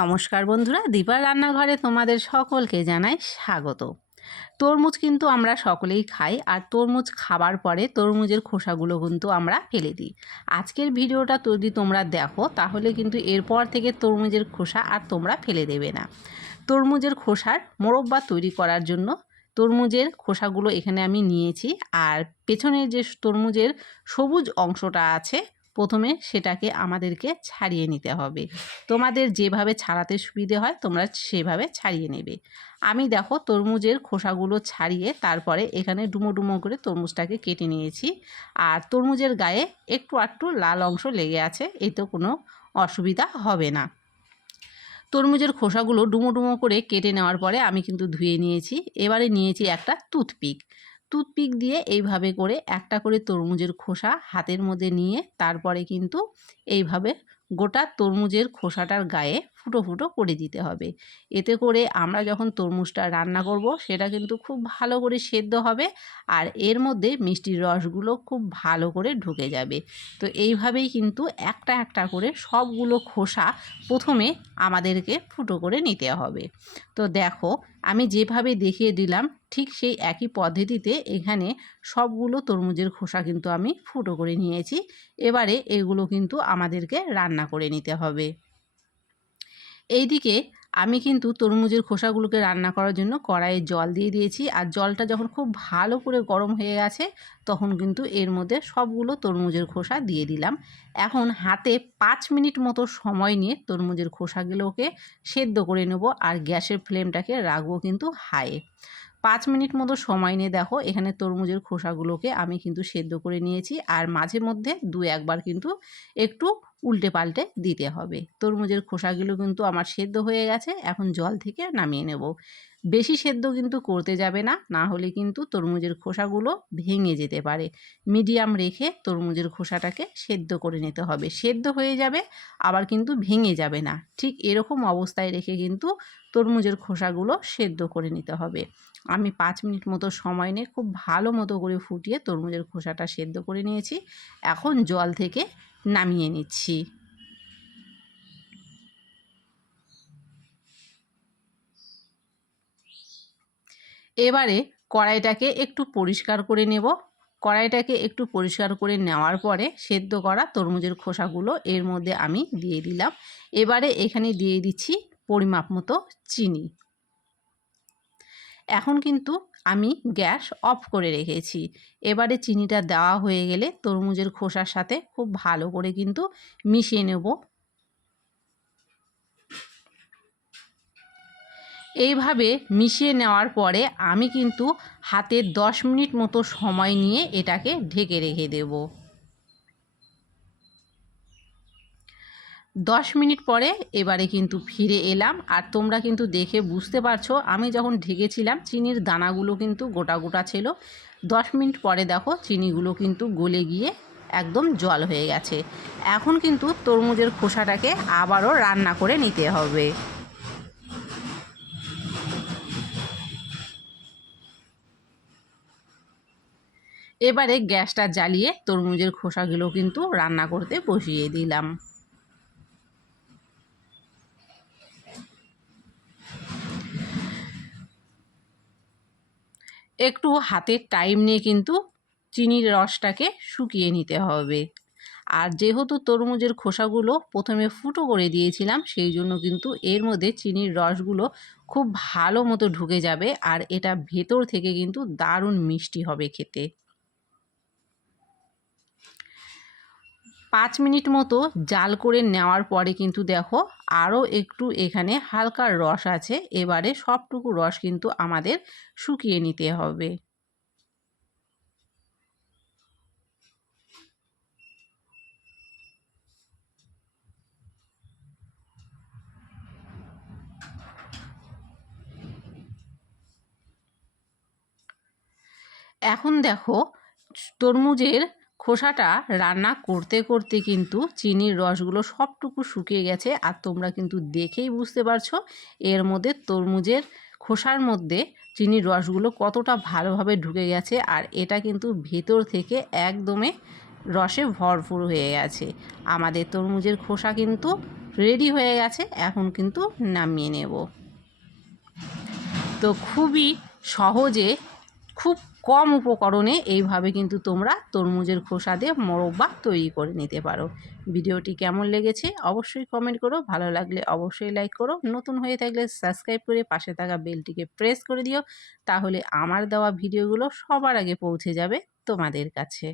নমস্কার বন্ধুরা, দীপার রান্নাঘরে তোমাদের সকলকে জানাই স্বাগত। তরমুজ কিন্তু আমরা সকলেই খাই, আর তরমুজ খাবার পরে তরমুজের খোসাগুলো কিন্তু আমরা ফেলে দিই। আজকের ভিডিওটা যদি তোমরা দেখো, তাহলে কিন্তু এরপর থেকে তরমুজের খোসা আর তোমরা ফেলে দেবে না। তরমুজের খোসার মোরব্বা তৈরি করার জন্য তরমুজের খোসাগুলো এখানে আমি নিয়েছি, আর পেছনের যে তরমুজের সবুজ অংশটা আছে প্রথমে সেটাকে আমাদেরকে ছাড়িয়ে নিতে হবে। তোমাদের যেভাবে ছাড়াতে সুবিধে হয়, তোমরা সেভাবে ছাড়িয়ে নেবে। আমি দেখো তরমুজের খোসাগুলো ছাড়িয়ে তারপরে এখানে ডুমো ডুমো করে তরমুজটাকে কেটে নিয়েছি। আর তরমুজের গায়ে একটু আটটু লাল অংশ লেগে আছে, এতে কোনো অসুবিধা হবে না। তরমুজের খোসাগুলো ডুমো ডুমো করে কেটে নেওয়ার পরে আমি কিন্তু ধুয়ে নিয়েছি। এবারে নিয়েছি একটা টুথপিক। টুথপিক দিয়ে এইভাবে করে একটা করে তরমুজের খোসা হাতের মধ্যে নিয়ে তারপরে কিন্তু এইভাবে গোটা তরমুজের খোসাটার গায়ে ফুটো ফুটো করে দিতে হবে। এতে করে আমরা যখন তরমুজটা রান্না করব, সেটা কিন্তু খুব ভালো করে সেদ্ধ হবে আর এর মধ্যে মিষ্টির রসগুলো খুব ভালো করে ঢুকে যাবে। তো এইভাবেই কিন্তু একটা একটা করে সবগুলো খোসা প্রথমে আমাদেরকে ফুটো করে নিতে হবে। তো দেখো, আমি যেভাবে দেখিয়ে দিলাম, ঠিক সেই একই পদ্ধতিতে এখানে সবগুলো তরমুজের খোসা কিন্তু আমি ফুটো করে নিয়েছি। এবারে এগুলো কিন্তু আমাদেরকে রান্না করে নিতে হবে। এইদিকে আমি কিন্তু তরমুজের খোসাগুলোকে রান্না করার জন্য কড়াইয়ে জল দিয়ে দিয়েছি। আর জলটা যখন খুব ভালো করে গরম হয়ে গেছে, তখন কিন্তু এর মধ্যে সবগুলো তরমুজের খোসা দিয়ে দিলাম। এখন হাতে পাঁচ মিনিট মতো সময় নিয়ে তরমুজের খোসাগুলোকে সেদ্ধ করে নেব আর গ্যাসের ফ্লেমটাকে রাখব কিন্তু হাইয়ে। পাঁচ মিনিট মতো সময় নিয়ে দেখো, এখানে তরমুজের খোসাগুলোকে আমি কিন্তু সেদ্ধ করে নিয়েছি। আর মাঝে মধ্যে দু একবার কিন্তু একটু উল্টে পাল্টে দিতে হবে। তরমুজের খোসাগুলো কিন্তু আমার সেদ্ধ হয়ে গেছে, এখন জল থেকে নামিয়ে নেব। বেশি সেদ্ধ কিন্তু করতে যাবে না না হলে কিন্তু তরমুজের খোসাগুলো ভেঙে যেতে পারে। মিডিয়াম রেখে তরমুজের খোসাটাকে সেদ্ধ করে নিতে হবে। সেদ্ধ হয়ে যাবে, আবার কিন্তু ভেঙে যাবে না। ঠিক এরকম অবস্থায় রেখে কিন্তু তরমুজের খোসাগুলো সেদ্ধ করে নিতে হবে। আমি পাঁচ মিনিট মতো সময় নিয়ে খুব ভালো মতো করে ফুটিয়ে তরমুজের খোসাটা সেদ্ধ করে নিয়েছি। এখন জল থেকে নামিয়ে নিচ্ছি। এবারে কড়াইটাকে একটু পরিষ্কার করে নেব। কড়াইটাকে একটু পরিষ্কার করে নেওয়ার পরে সেদ্ধ করা তরমুজের খোসাগুলো এর মধ্যে আমি দিয়ে দিলাম। এবারে এখানে দিয়ে দিচ্ছি পরিমাপ মতো চিনি। এখন কিন্তু আমি গ্যাস অফ করে রেখেছি। এবারে চিনিটা দেওয়া হয়ে গেলে তরমুজের খোসার সাথে খুব ভালো করে কিন্তু মিশিয়ে নেব। এইভাবে মিশিয়ে নেওয়ার পরে আমি কিন্তু হাতে দশ মিনিট মতো সময় নিয়ে এটাকে ঢেকে রেখে দেবো। দশ মিনিট পরে এবারে কিন্তু ফিরে এলাম আর তোমরা কিন্তু দেখে বুঝতে পারছ, আমি যখন ঢেকেছিলাম, চিনির দানাগুলো কিন্তু গোটা গোটা ছিল। দশ মিনিট পরে দেখো, চিনিগুলো কিন্তু গলে গিয়ে একদম জল হয়ে গেছে। এখন কিন্তু তরমুজের খোসাটাকে আবারও রান্না করে নিতে হবে। এবারে গ্যাসটা জ্বালিয়ে তরমুজের খোসাগুলো কিন্তু রান্না করতে বসিয়ে দিলাম। একটু হাতে টাইম নিয়ে কিন্তু চিনির রসটাকে শুকিয়ে নিতে হবে। আর যেহেতু তরমুজের খোসাগুলো প্রথমে ফুটো করে দিয়েছিলাম, সেই জন্য কিন্তু এর মধ্যে চিনির রসগুলো খুব ভালো মতো ঢুকে যাবে, আর এটা ভেতর থেকে কিন্তু দারুণ মিষ্টি হবে খেতে। পাঁচ মিনিট মতো জাল করে নেওয়ার পরে কিন্তু দেখো আরও একটু এখানে হালকা রস আছে। এবারে সবটুকু রস কিন্তু আমাদের শুকিয়ে নিতে হবে। এখন দেখো তরমুজের খোসাটা রান্না করতে করতে কিন্তু চিনির রসগুলো সবটুকু শুকিয়ে গেছে আর তোমরা কিন্তু দেখেই বুঝতে পারছ এর মধ্যে তরমুজের খোসার মধ্যে চিনির রসগুলো কতটা ভালোভাবে ঢুকে গেছে আর এটা কিন্তু ভেতর থেকে একদমে রসে ভরপুর হয়ে গেছে। আমাদের তরমুজের খোসা কিন্তু রেডি হয়ে গেছে, এখন কিন্তু নামিয়ে নেব। তো খুবই সহজে, খুব কম উপকরণে এইভাবে কিন্তু তোমরা তরমুজের খোসা দিয়ে মোরব্বা তৈরি করে নিতে পারো। ভিডিওটি কেমন লেগেছে অবশ্যই কমেন্ট করো। ভালো লাগলে অবশ্যই লাইক করো। নতুন হয়ে থাকলে সাবস্ক্রাইব করে পাশে থাকা বেলটিকে প্রেস করে দিও। তাহলে আমার দেওয়া ভিডিওগুলো সবার আগে পৌঁছে যাবে তোমাদের কাছে।